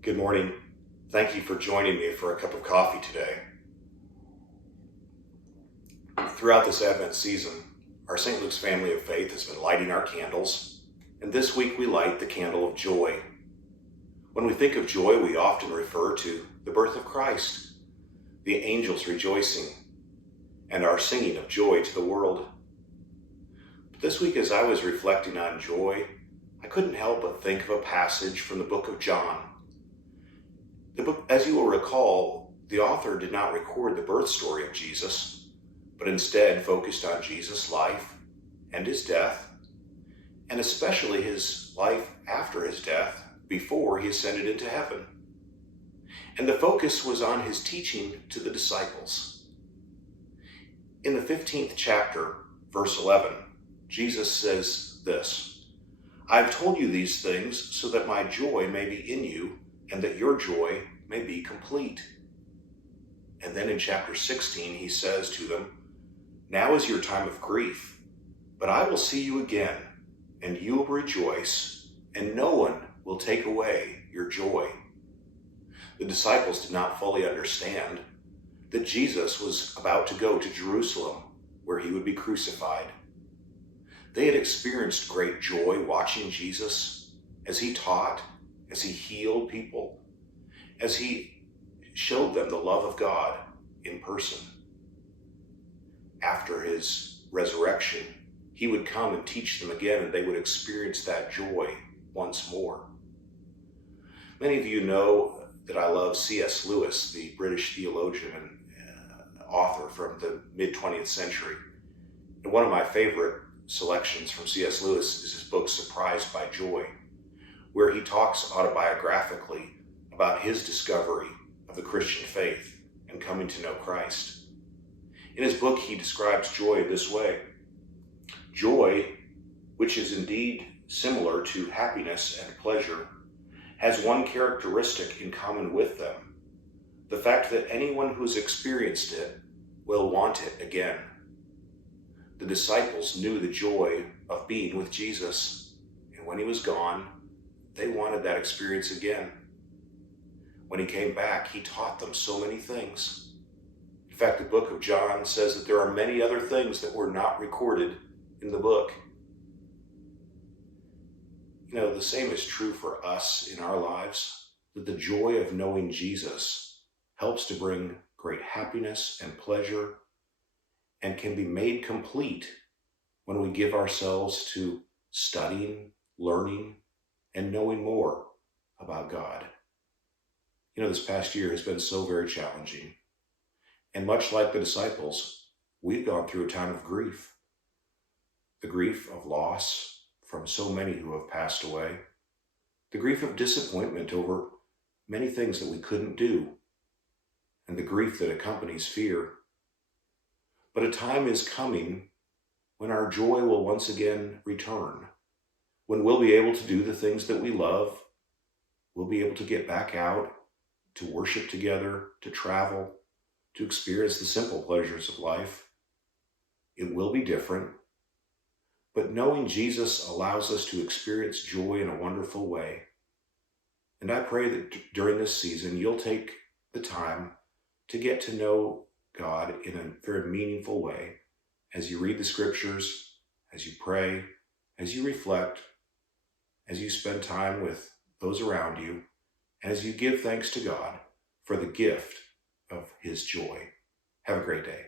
Good morning. Thank you for joining me for a cup of coffee today. Throughout this Advent season, our St. Luke's family of faith has been lighting our candles, and this week we light the candle of joy. When we think of joy, we often refer to the birth of Christ, the angels rejoicing, and our singing of joy to the world. But this week, as I was reflecting on joy, I couldn't help but think of a passage from the book of John. The book, as you will recall, the author did not record the birth story of Jesus, but instead focused on Jesus' life and his death, and especially his life after his death, before he ascended into heaven. And the focus was on his teaching to the disciples. In the 15th chapter, verse 11, Jesus says this, "I've told you these things so that my joy may be in you, and that your joy may be complete." And then in chapter 16, he says to them, "Now is your time of grief, but I will see you again, and you will rejoice, and no one will take away your joy." The disciples did not fully understand that Jesus was about to go to Jerusalem, where he would be crucified. They had experienced great joy watching Jesus as he taught, as he healed people, as he showed them the love of God in person. After his resurrection, he would come and teach them again, and they would experience that joy once more. Many of you know that I love C.S. Lewis, the British theologian and author from the mid-20th century. And one of my favorite selections from C.S. Lewis is his book, Surprised by Joy, where he talks autobiographically about his discovery of the Christian faith and coming to know Christ. In his book, he describes joy this way: "Joy, which is indeed similar to happiness and pleasure, has one characteristic in common with them: the fact that anyone who has experienced it will want it again." The disciples knew the joy of being with Jesus, and when he was gone, they wanted that experience again. When he came back, he taught them so many things. In fact, the book of John says that there are many other things that were not recorded in the book. You know, the same is true for us in our lives, that the joy of knowing Jesus helps to bring great happiness and pleasure, and can be made complete when we give ourselves to studying, learning, and knowing more about God. You know, this past year has been so very challenging. And much like the disciples, we've gone through a time of grief. The grief of loss from so many who have passed away. The grief of disappointment over many things that we couldn't do. And the grief that accompanies fear. But a time is coming when our joy will once again return. When we'll be able to do the things that we love, we'll be able to get back out, to worship together, to travel, to experience the simple pleasures of life. It will be different, but knowing Jesus allows us to experience joy in a wonderful way. And I pray that during this season, you'll take the time to get to know God in a very meaningful way as you read the scriptures, as you pray, as you reflect, as you spend time with those around you, as you give thanks to God for the gift of his joy. Have a great day.